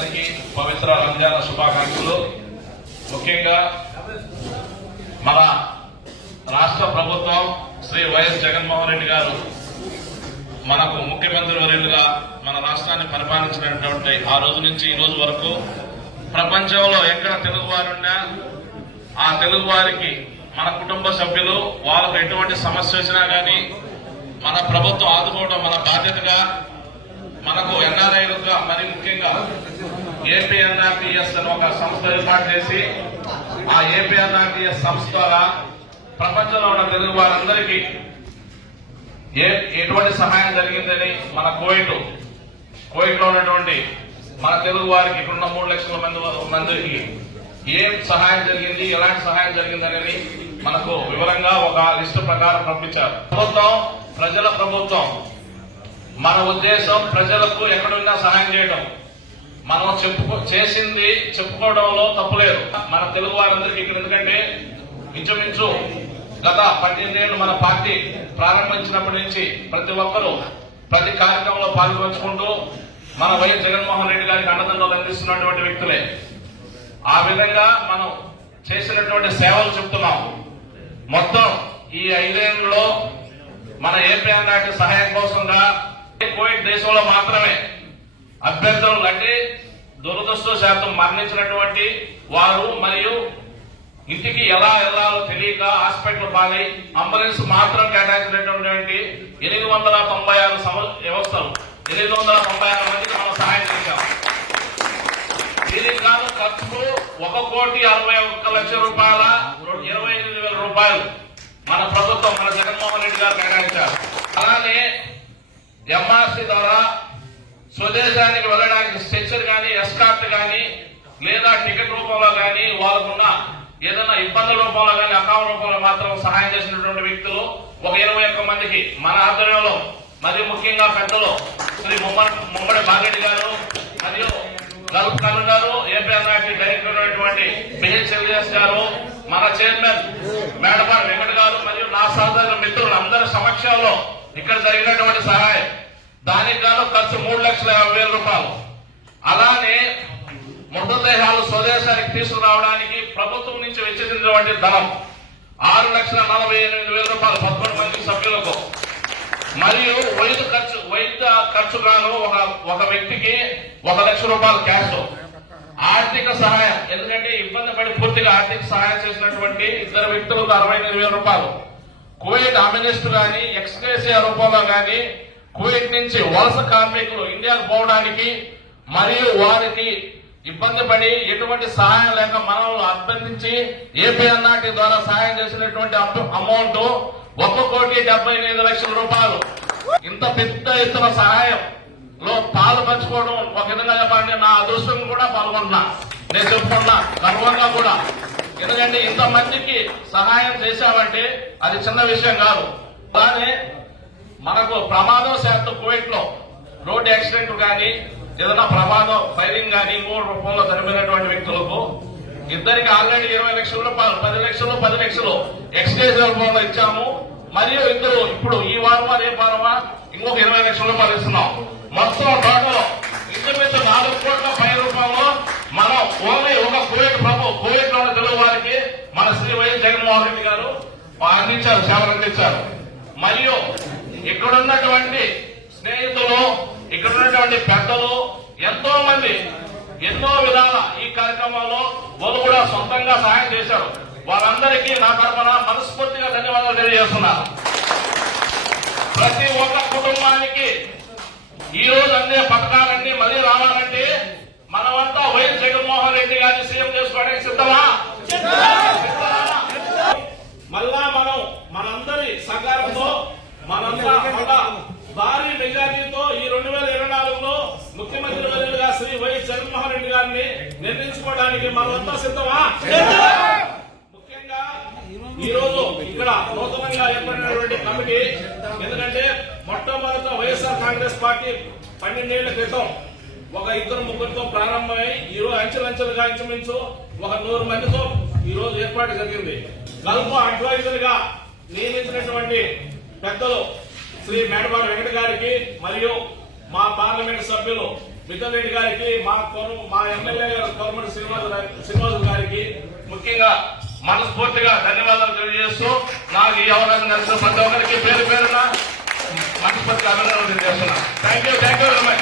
అందరికీ పవిత్ర రంజాన్ శుభాకాంక్షలు. ముఖ్యంగా మన రాష్ట్ర ప్రభుత్వం శ్రీ వైఎస్ జగన్మోహన్ రెడ్డి గారు మనకు ముఖ్యమంత్రి వర్యులుగా మన రాష్ట్రాన్ని పరిపాలించినటువంటి ఆ రోజు నుంచి ఈ రోజు వరకు ప్రపంచంలో ఎక్కడ తెలుగు ఆ తెలుగువారికి మన కుటుంబ సభ్యులు వాళ్ళకు ఎటువంటి సమస్య వచ్చినా కానీ మన ప్రభుత్వం ఆదుకోవడం మన బాధ్యతగా మనకు ఎన్ఆర్ఐలుగా మరి ముఖ్యంగా ఏపీఎన్ఆర్టీఎస్ అని ఒక సంస్థ ఏర్పాటు చేసి ఆ ఏపీఎన్ఆర్టీఎస్ సంస్థ ద్వారా ప్రపంచంలో ఉన్న తెలుగు వారందరికీ ఏ ఎటువంటి సహాయం జరిగిందని మన కోయిట్ కోయిట్లో లో ఉన్నటువంటి మన తెలుగు వారికి ఇప్పుడున్న మూడు లక్షల మంది మందికి ఏం సహాయం జరిగింది ఎలాంటి సహాయం జరిగిందనేది మనకు వివరంగా ఒక లిస్టు ప్రకారం పంపించారు. ప్రభుత్వం ప్రజల ప్రభుత్వం మన ఉద్దేశం ప్రజలకు ఎక్కడున్నా సహాయం చేయడం మనం చెప్పుకో చేసింది చెప్పుకోవడంలో తప్పులేదు. మన తెలుగు వారందరికీ ఇక్కడ ఎందుకంటే ఇంచుమించు గత పద్దెనిమిదేళ్ళు మన పార్టీ ప్రారంభించినప్పటి నుంచి ప్రతి ఒక్కరూ ప్రతి కార్యక్రమంలో పాల్గొంచుకుంటూ మన వైఎస్ జగన్మోహన్ రెడ్డి గారికి అండదండలు అందిస్తున్నటువంటి వ్యక్తులే. ఆ విధంగా మనం చేసినటువంటి సేవలు చెప్తున్నాం. మొత్తం ఈ ఐదేళ్ళలో మన ఏపీ నాటి సహాయం కోసంగా కోవిడ్ దేశంలో మాత్రమే అభ్యర్థులు అంటే దురదృష్ట శాతం మరణించినటువంటి వారు మరియు ఇంటికి ఎలా వెళ్ళాలో తెలియక హాస్పిటల్ పాలై అంబులెన్స్ మాత్రం కేటాయించినటువంటి ఎనిమిది వందల తొంభై ఆరు సమ- వ్యవస్థలు ఎనిమిది వందల తొంభై ఆరు మందికి మనం సహాయం చేశాం. దీనికి కాదు ఖర్చు ఒక కోటి అరవై ఒక్క లక్ష రూపాయల ఇరవై ఎనిమిది వేల రూపాయలు మన ప్రభుత్వం మన జగన్మోహన్ రెడ్డి గారు కేటాయించారు. అలానే ఎంఆర్సీ ద్వారా స్వదేశానికి వెళ్ళడానికి స్ట్రెచర్ కానీ ఎస్కార్ట్ కానీ లేదా టికెట్ రూపంలో కానీ వాళ్ళకున్న ఏదైనా ఇబ్బందుల రూపంలో కానీ అకామ రూపంలో మాత్రం సహాయం చేసినటువంటి వ్యక్తులు ఒక ఇరవై ఒక్క మందికి మన ఆధ్వర్యంలో మరి ముఖ్యంగా పెద్దలు శ్రీ ముమ్మడి ముమ్మడి గారు మరియు గల్ఫ్ కన్ను గారు ఏపీఎన్ఆర్టీ డైరెక్టర్ ఉన్నటువంటి బిహెచ్ ఎల్ఎస్ గారు మన చైర్మన్ మేడపాటి వెంకట గారు మరియు నా సహోదరు మిత్రులు అందరి సమక్షంలో ఇక్కడ జరిగినటువంటి సహాయం. దానికి ఖర్చు మూడు లక్షల యాభై వేల రూపాయలు. అలానే మృతదేహాలు స్వదేశానికి తీసుకురావడానికి ప్రభుత్వం నుంచి వెచ్చించినటువంటి ధనం ఆరు లక్షల నలభై ఎనిమిది వేల రూపాయలు పదకొండు మంది సభ్యులకు. మరియు వైద్య ఖర్చు వైద్య ఖర్చు గాను ఒక ఒక వ్యక్తికి ఒక లక్ష రూపాయలు క్యాష్. ఆర్థిక సహాయం ఎందుకంటే ఇబ్బంది పడి పూర్తిగా ఆర్థిక సహాయం చేసినటువంటి ఇద్దరు వ్యక్తులకు అరవై ఎనిమిది వేల రూపాయలు. కువైట్ అమినిస్ట్ గాని ఎక్స్గ్రేసియా రూపంలో కానీ కువైట్ నుంచి వలస కార్మికులు ఇండియాకు పోవడానికి మరియు వారికి ఇబ్బంది పడి ఎటువంటి సహాయం లేక మనల్ని అభ్యర్థించి ఏపీఎన్ఆర్టీ ద్వారా సహాయం చేసినటువంటి అమౌంట్ ఒక్క కోటి డెబ్బై ఎనిమిది లక్షల రూపాయలు. ఇంత పెద్ద ఎత్తున సహాయం లో పాలు పంచుకోవడం ఒక విధంగా చెప్పాలంటే నా అదృష్టం కూడా పాల్గొంటున్నా. నేను చెప్పుకున్నా గర్వంగా కూడా. ఎందుకంటే ఇంతమందికి సహాయం చేశామంటే అది చిన్న విషయం కాదు. కానీ మనకు ప్రమాదం శాతం కువైట్లో రోడ్ యాక్సిడెంట్ కానీ ఏదైనా ప్రమాదం ఫైరింగ్ కానీ మూడు రూపంలో జరిపినటువంటి వ్యక్తులకు ఇద్దరికి ఆల్రెడీ ఇరవై లక్షలు పది లక్షలు పది లక్షలు ఎక్స్చేంజ్ రూపంలో ఇచ్చాము. మరియు ఇద్దరు ఇప్పుడు ఈ వారమా రేపు వారమా ఇంకొక ఇరవై లక్షల రూపాయలు ఇస్తున్నాం. మొత్తం టోటల్ ఇంచుమించు నాలుగు కోట్ల పై రూపంలో మనం ఓన్లీ ఒక కోవిడ్ ప్రభు కోవిడ్లో ఉన్న తెలుగు వారికి మన శ్రీ వైఎస్ జగన్మోహన్ రెడ్డి గారు అందించారు సేవలు అందించారు. మరియు ఇక్కడున్నటువంటి స్నేహితులు ఇక్కడ ఉన్నటువంటి పెద్దలు ఎంతో మంది ఎన్నో విధాల ఈ కార్యక్రమంలో వాళ్ళు కూడా సొంతంగా సహాయం చేశారు. వారందరికీ నా తరఫున మనస్ఫూర్తిగా ధన్యవాదాలు తెలియజేస్తున్నాను ప్రతి ఒక్క కుటుంబానికి ఈ రోజు అందే పథకాలన్నీ మళ్ళీ రావాలంటే మనమంతా వైఎస్ జగన్మోహన్ రెడ్డి గారిని సీఎం చేసుకోవడానికి సిద్ధమా? మళ్ళా మనం మనందరి సహకారంతో మనందరి మెజార్టీతో ఈ రెండు వేల ఇరవై నాలుగులో ముఖ్యమంత్రి వర్యులుగా శ్రీ వైఎస్ జగన్మోహన్ రెడ్డి గారిని నిర్ణయించుకోవడానికి మనమంతా సిద్ధమా? ముఖ్యంగా ఈ రోజు ఇక్కడ నూతనంగా ఏర్పడినటువంటి కమిటీ ఎందుకంటే మొట్టమొదట వైఎస్ఆర్ కాంగ్రెస్ పార్టీ పన్నెండేళ్ళ క్రితం ఒక ఇద్దరు ముగ్గురితో ప్రారంభమై ఈ రోజు అంచెలంచెలుగా ఇంచుమించు ఒక నూరు మందితో ఈ రోజు ఏర్పాటు జరిగింది. గల్ఫ్ అడ్వైజర్గా నియమించినటువంటి పెద్దలు శ్రీ మేడవారి వెంకట గారికి మరియు మా పార్లమెంట్ సభ్యులు మిథున్ గారికి మా కొను మా ఎమ్మెల్యే గారు కొరమటి శ్రీనివాస శ్రీనివాస్ గారికి ముఖ్యంగా మనస్ఫూర్తిగా ధన్యవాదాలు తెలియజేస్తూ నాకు ఈ అవకాశం నచ్చిన ప్రతి ఒక్కరికి పేరు పేరున మనస్ఫూర్తిగా అభినందనలు తెలియజేస్తున్నాను. Thank you thank you very much